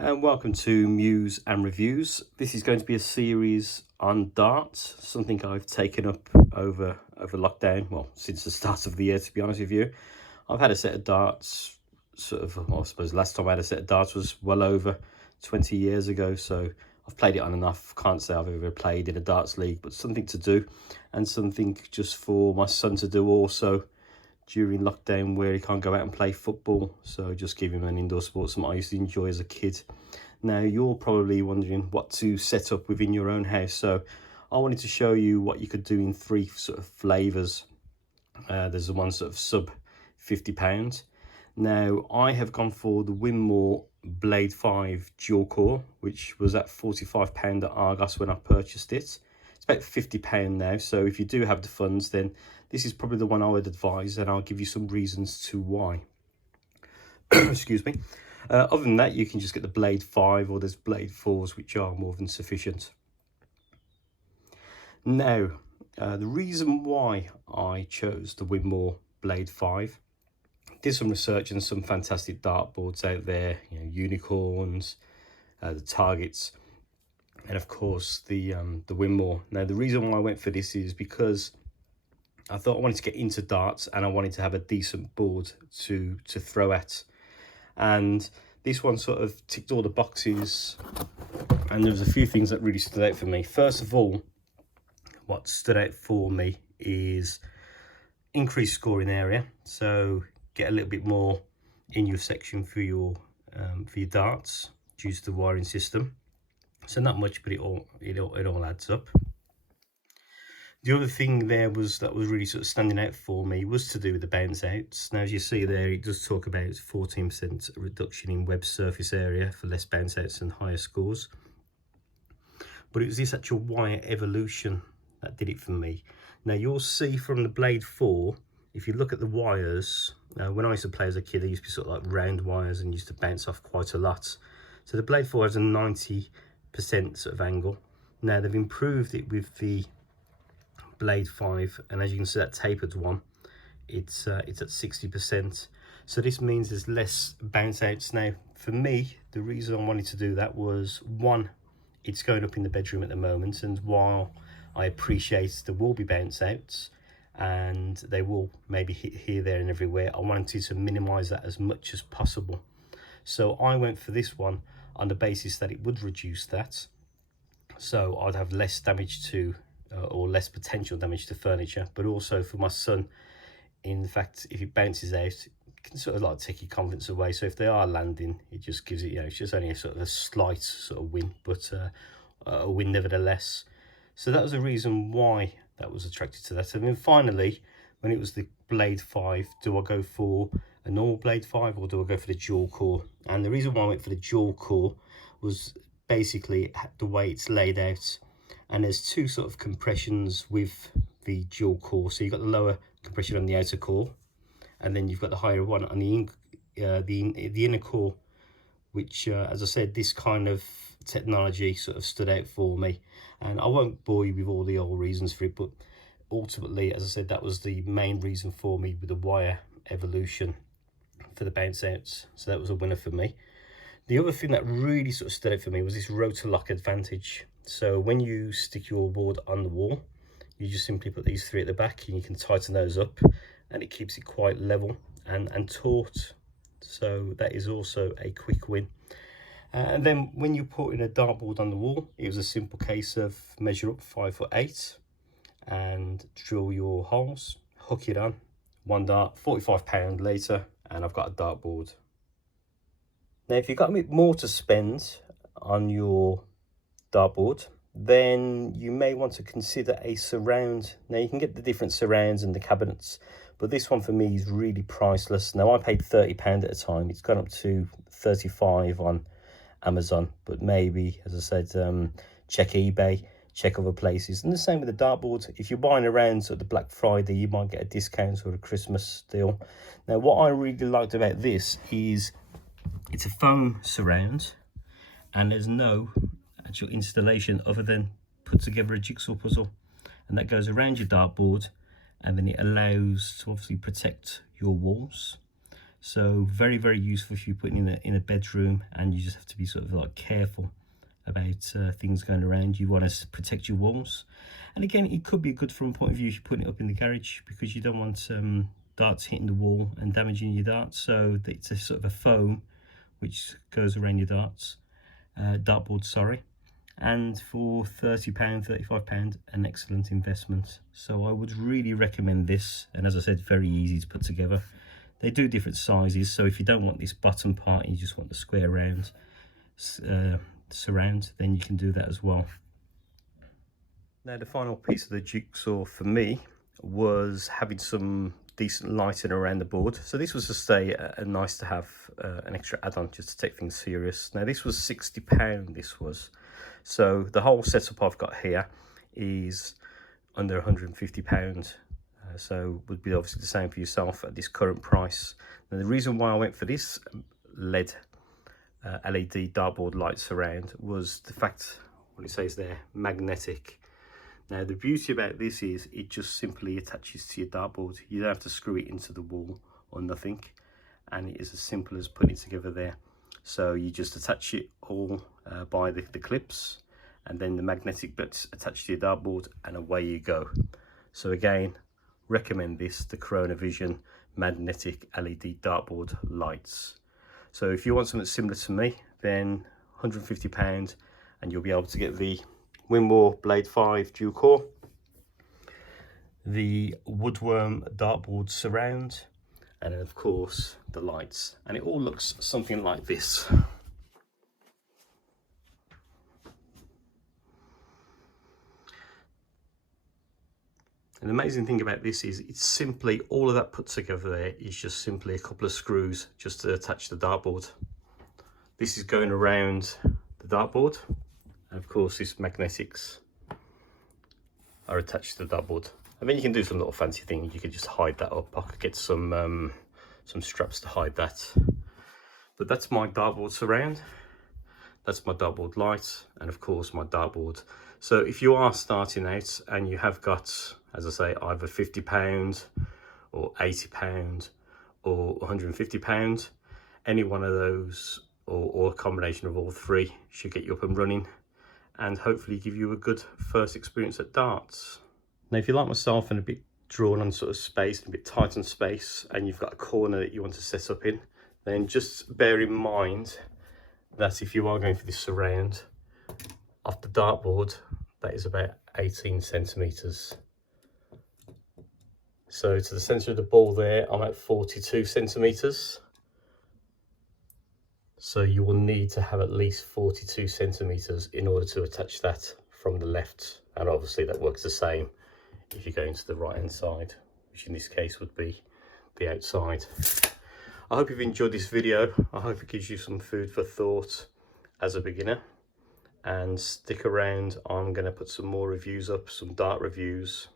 And welcome to Muse and Reviews. This is going to be a series on darts, something I've taken up over lockdown, well, since the start of the year, to be honest with you. I've had a set of darts, I suppose last time I had a set of darts was well over 20 years ago, so I've played it on and off. Can't say I've ever played in a darts league, but something to do, and something just for my son to do also during lockdown, where he can't go out and play football, so just give him an indoor sport, something I used to enjoy as a kid. Now you're probably wondering what to set up within your own house, so I wanted to show you what you could do in three sort of flavors. There's the one sort of sub £50. Now I have gone for the Winmau Blade 5 dual core, which was at £45 at Argos when I purchased it. It's about £50 now, so if you do have the funds, then this is probably the one I would advise, and I'll give you some reasons to why. Excuse me. Other than that, you can just get the Blade 5, or there's Blade 4s, which are more than sufficient. Now, the reason why I chose the Winmau Blade 5, did some research and some fantastic dartboards out there, you know, unicorns, the targets, and of course the Winmau. Now, the reason why I went for this is because I thought I wanted to get into darts and I wanted to have a decent board to throw at. And this one sort of ticked all the boxes, and there was a few things that really stood out for me. First of all, what stood out for me is increased scoring area. So get a little bit more in your section for your darts due to the wiring system. So not much, but it all adds up. The other thing there that was really sort of standing out for me was to do with the bounce outs. Now, as you see there, it does talk about 14% reduction in web surface area for less bounce outs and higher scores. But it was this actual wire evolution that did it for me. Now, you'll see from the Blade 4, if you look at the wires, when I used to play as a kid, they used to be sort of like round wires and used to bounce off quite a lot. So the Blade 4 has a 90% sort of angle. Now, they've improved it with the Blade 5, and as you can see, that tapered one, it's at 60%. So this means there's less bounce outs. Now, for me, the reason I wanted to do that was, one, it's going up in the bedroom at the moment, and while I appreciate there will be bounce outs and they will maybe hit here, there and everywhere, I wanted to minimize that as much as possible. So I went for this one on the basis that it would reduce that, so I'd have less damage to or less potential damage to furniture, but also for my son, in fact, if it bounces out, it can sort of like take your confidence away. So if they are landing, it just gives it, you know, it's just only a sort of a slight sort of win, but a win nevertheless. So that was the reason why that was attracted to that. And then finally, when it was the Blade 5, do I go for a normal Blade 5 or do I go for the dual core? And the reason why I went for the dual core was basically the way it's laid out. And there's two sort of compressions with the dual core. So you've got the lower compression on the outer core, and then you've got the higher one on the inner core, which, as I said, this kind of technology sort of stood out for me. And I won't bore you with all the old reasons for it, but ultimately, as I said, that was the main reason for me with the wire evolution for the bounce outs. So that was a winner for me. The other thing that really sort of stood out for me was this rotor lock advantage. So when you stick your board on the wall, you just simply put these three at the back and you can tighten those up, and it keeps it quite level and taut. So that is also a quick win. And then when you put in a dartboard on the wall, it was a simple case of measure up 5'8" and drill your holes, hook it on, one dart, £45 later, and I've got a dartboard. Now, if you've got a bit more to spend on your dartboard, then you may want to consider a surround. Now, you can get the different surrounds and the cabinets, but this one for me is really priceless. Now, I paid £30 at a time. It's gone up to £35 on Amazon, but maybe, as I said, check eBay, check other places. And the same with the dartboard. If you're buying around sort of the Black Friday, you might get a discount or a Christmas deal. Now, what I really liked about this is it's a foam surround, and there's no actual installation other than put together a jigsaw puzzle, and that goes around your dartboard, and then it allows to obviously protect your walls. So very, very useful if you're putting in a bedroom and you just have to be sort of like careful about things going around. You want to protect your walls. And again, it could be good from a point of view if you're putting it up in the garage, because you don't want darts hitting the wall and damaging your darts. So it's a sort of a foam which goes around your dartboard, sorry. And for £30, £35, an excellent investment. So I would really recommend this, and as I said, very easy to put together. They do different sizes, so if you don't want this bottom part, you just want the square round surround, then you can do that as well. Now the final piece of the jigsaw for me was having some decent lighting around the board. So this was just a nice to have, an extra add-on just to take things serious. Now this was £60, this was. So the whole setup I've got here is under £150. So would be obviously the same for yourself at this current price. Now the reason why I went for this LED LED dartboard light surround was the fact, what it says there, magnetic. Now the beauty about this is it just simply attaches to your dartboard. You don't have to screw it into the wall or nothing, and it is as simple as putting it together there. So you just attach it all by the clips, and then the magnetic bits attached to your dartboard, and away you go. So again, recommend this, the Corona Vision magnetic LED dartboard lights. So if you want something similar to me, then £150, and you'll be able to get the Winmau Blade 5 dual core, the Woodworm Dartboard Surround, and then of course the lights, and it all looks something like this. And the amazing thing about this is it's simply, all of that put together there is just simply a couple of screws just to attach the dartboard. This is going around the dartboard, and of course these magnetics are attached to the dartboard. And then you can do some little fancy thing. You could just hide that up. I could get some straps to hide that. But that's my dartboard surround. That's my dartboard light, and of course my dartboard. So if you are starting out and you have got, as I say, either £50 or £80 or £150, any one of those or a combination of all three should get you up and running, and hopefully give you a good first experience at darts. Now if you're like myself and a bit drawn on sort of space, a bit tight on space, and you've got a corner that you want to set up in, then just bear in mind that if you are going for this surround, off the dartboard, that is about 18 centimetres. So to the centre of the ball there, I'm at 42 centimetres. So you will need to have at least 42 centimetres in order to attach that from the left. And obviously that works the same if you're going to the right hand side, which in this case would be the outside. I hope you've enjoyed this video. I hope it gives you some food for thought as a beginner. And stick around, I'm going to put some more reviews up, some dart reviews,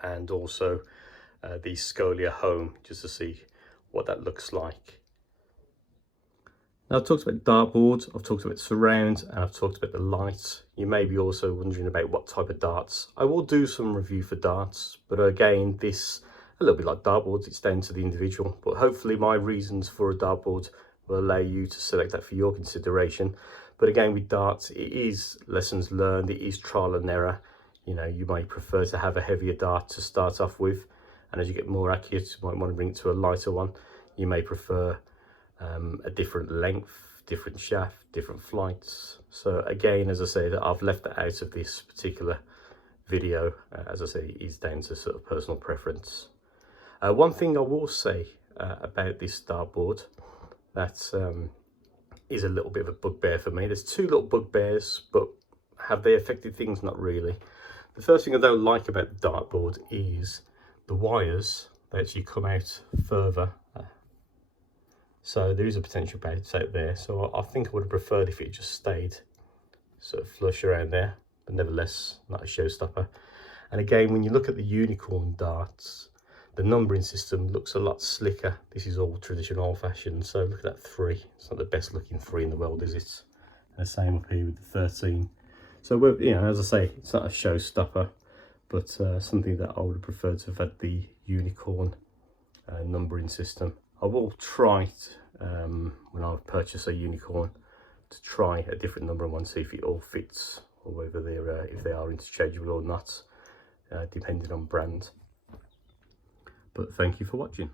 and also the Scolia Home, just to see what that looks like. Now I've talked about dartboard, I've talked about surround, and I've talked about the lights. You may be also wondering about what type of darts. I will do some review for darts, but again, this, a little bit like dartboards, it's down to the individual. But hopefully my reasons for a dartboard will allow you to select that for your consideration. But again, with darts, it is lessons learned, it is trial and error. You know, you might prefer to have a heavier dart to start off with, and as you get more accurate, you might want to bring it to a lighter one. You may prefer a different length, different shaft, different flights. So again, as I say, that I've left that out of this particular video. As I say, it is down to sort of personal preference. One thing I will say about this dartboard that is a little bit of a bugbear for me. There's two little bugbears, but have they affected things? Not really. The first thing I don't like about the dartboard is the wires. They actually come out further. So there is a potential bounce out there. So I think I would have preferred if it just stayed sort of flush around there, but nevertheless, not a showstopper. And again, when you look at the unicorn darts, the numbering system looks a lot slicker. This is all traditional old-fashioned. So look at that 3. It's not the best looking 3 in the world, is it? And the same up here with the 13. So, you know, as I say, it's not a showstopper, but something that I would have preferred to have had the unicorn numbering system. I will try when I purchase a unicorn to try a different number of ones, see if it all fits, or whether they're if they are interchangeable or not, depending on brand. But thank you for watching.